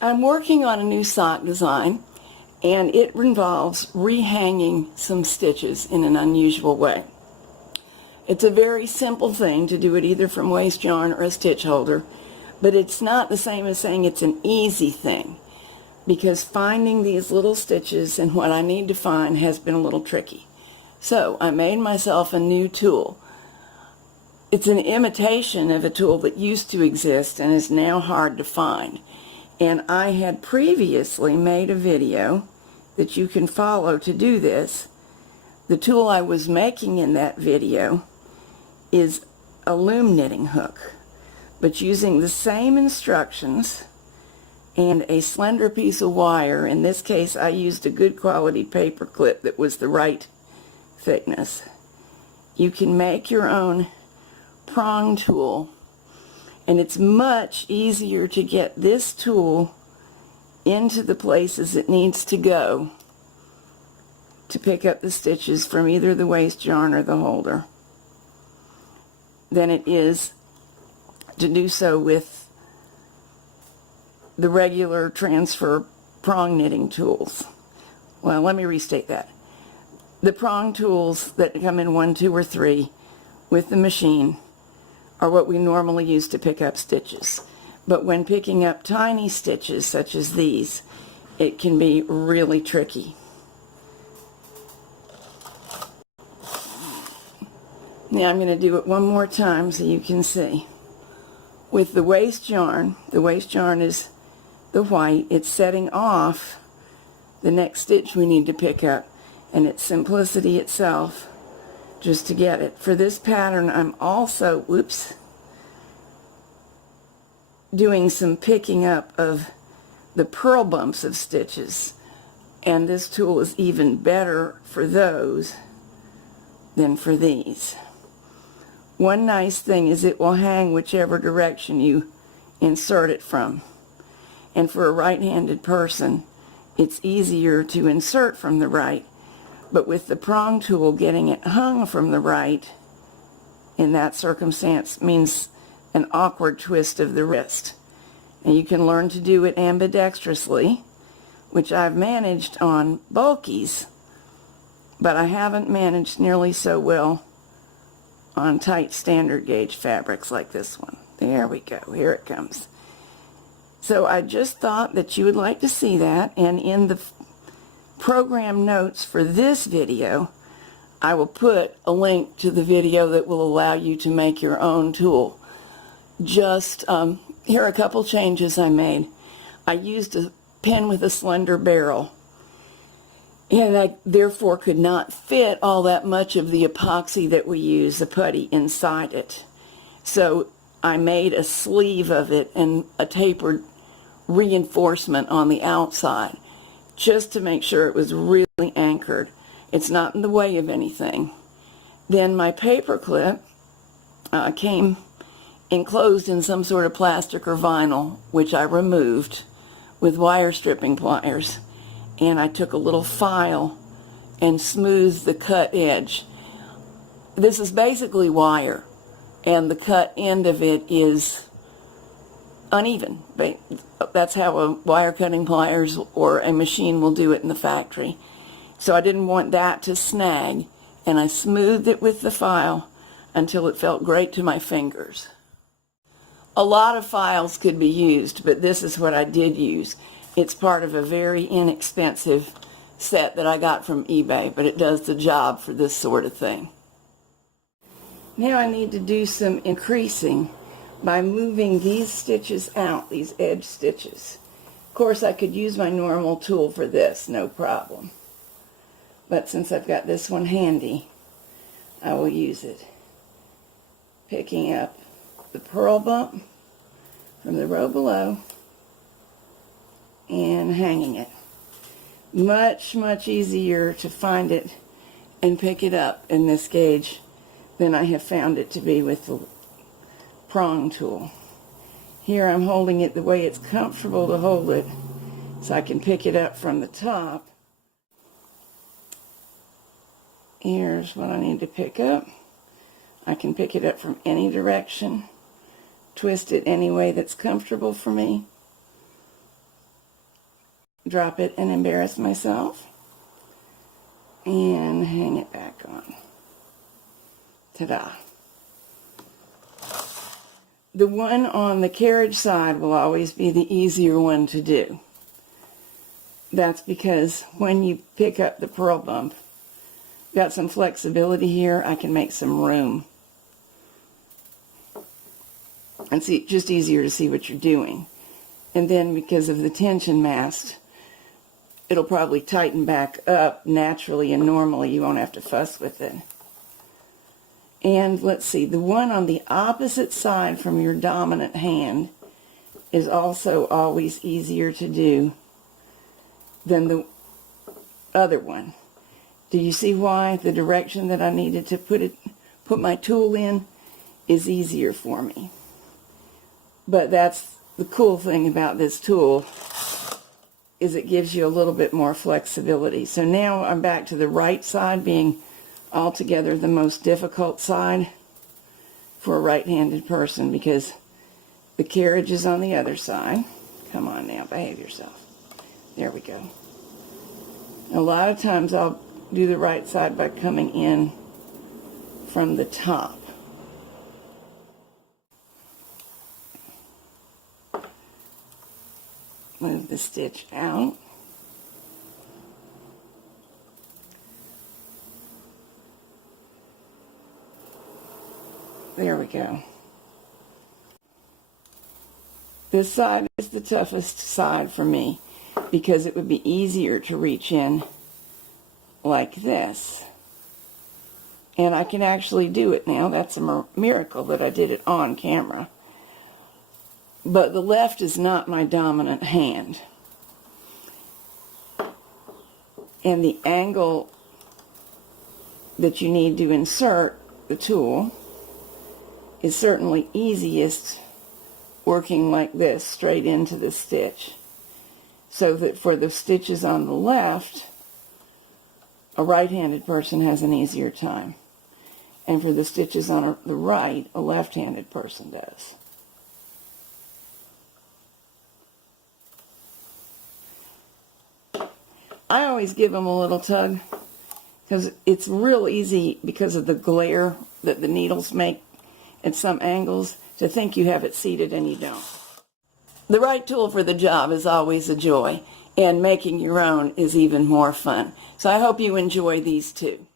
I'm working on a new sock design, and it involves rehanging some stitches in an unusual way. It's a very simple thing to do it either from waste yarn or a stitch holder, but it's not the same as saying it's an easy thing, because finding these little stitches and what I need to find has been a little tricky. So I made myself a new tool. It's an imitation of a tool that used to exist and is now hard to find. And I had previously made a video that you can follow to do this. The tool I was making in that video is a loom knitting hook, but using the same instructions and a slender piece of wire. In this case, I used a good quality paper clip that was the right thickness. You can make your own prong tool, and it's much easier to get this tool into the places it needs to go to pick up the stitches from either the waste yarn or the holder than it is to do so with the regular transfer prong knitting tools. Well, let me restate that. The prong tools that come in 1, 2, or 3 with the machine are what we normally use to pick up stitches. But when picking up tiny stitches such as these, it can be really tricky. Now I'm going to do it one more time so you can see. With the waste yarn is the white, it's setting off the next stitch we need to pick up, and it's simplicity itself just to get it. For this pattern, I'm also, doing some picking up of the purl bumps of stitches, and this tool is even better for those than for these. One nice thing is it will hang whichever direction you insert it from. And for a right-handed person, it's easier to insert from the right. But with the prong tool, getting it hung from the right in that circumstance means an awkward twist of the wrist. And you can learn to do it ambidextrously, which I've managed on bulkies, but I haven't managed nearly so well on tight standard gauge fabrics like this one. There we go, here it comes. So I just thought that you would like to see that, and in the program notes for this video, I will put a link to the video that will allow you to make your own tool. Just, here are a couple changes I made. I used a pen with a slender barrel, and I therefore could not fit all that much of the epoxy that we use, the putty, inside it. So I made a sleeve of it and a tapered reinforcement on the outside, just to make sure it was really anchored. It's not in the way of anything. Then my paper clip came enclosed in some sort of plastic or vinyl, which I removed with wire stripping pliers. And I took a little file and smoothed the cut edge. This is basically wire, and the cut end of it is uneven. That's how a wire cutting pliers or a machine will do it in the factory. So I didn't want that to snag, and I smoothed it with the file until it felt great to my fingers. A lot of files could be used, but this is what I did use. It's part of a very inexpensive set that I got from eBay, but it does the job for this sort of thing. Now I need to do some increasing by moving these stitches out, these edge stitches. Of course, I could use my normal tool for this, no problem. But since I've got this one handy, I will use it. Picking up the purl bump from the row below and hanging it. Much, much easier to find it and pick it up in this gauge than I have found it to be with the prong tool. Here I'm holding it the way it's comfortable to hold it, so I can pick it up from the top. Here's what I need to pick up. I can pick it up from any direction, twist it any way that's comfortable for me, drop it and embarrass myself. And hang it back on. Ta-da. The one on the carriage side will always be the easier one to do. That's because when you pick up the purl bump, got some flexibility here, I can make some room. And see, just easier to see what you're doing. And then because of the tension mast, it'll probably tighten back up naturally and normally. You won't have to fuss with it. And let's see, the one on the opposite side from your dominant hand is also always easier to do than the other one. Do you see why? The direction that I needed to put my tool in is easier for me. But that's the cool thing about this tool, is it gives you a little bit more flexibility. So now I'm back to the right side being altogether the most difficult side for a right-handed person, because the carriage is on the other side. Come on now, behave yourself. There we go. A lot of times I'll do the right side by coming in from the top. Move the stitch out. There we go. This side is the toughest side for me because it would be easier to reach in like this. And I can actually do it now. That's a miracle that I did it on camera. But the left is not my dominant hand. And the angle that you need to insert the tool is certainly easiest working like this, straight into the stitch. So that for the stitches on the left, a right-handed person has an easier time. And for the stitches on the right, a left-handed person does. I always give them a little tug because it's real easy, because of the glare that the needles make at some angles, to think you have it seated and you don't. The right tool for the job is always a joy, and making your own is even more fun. So I hope you enjoy these too.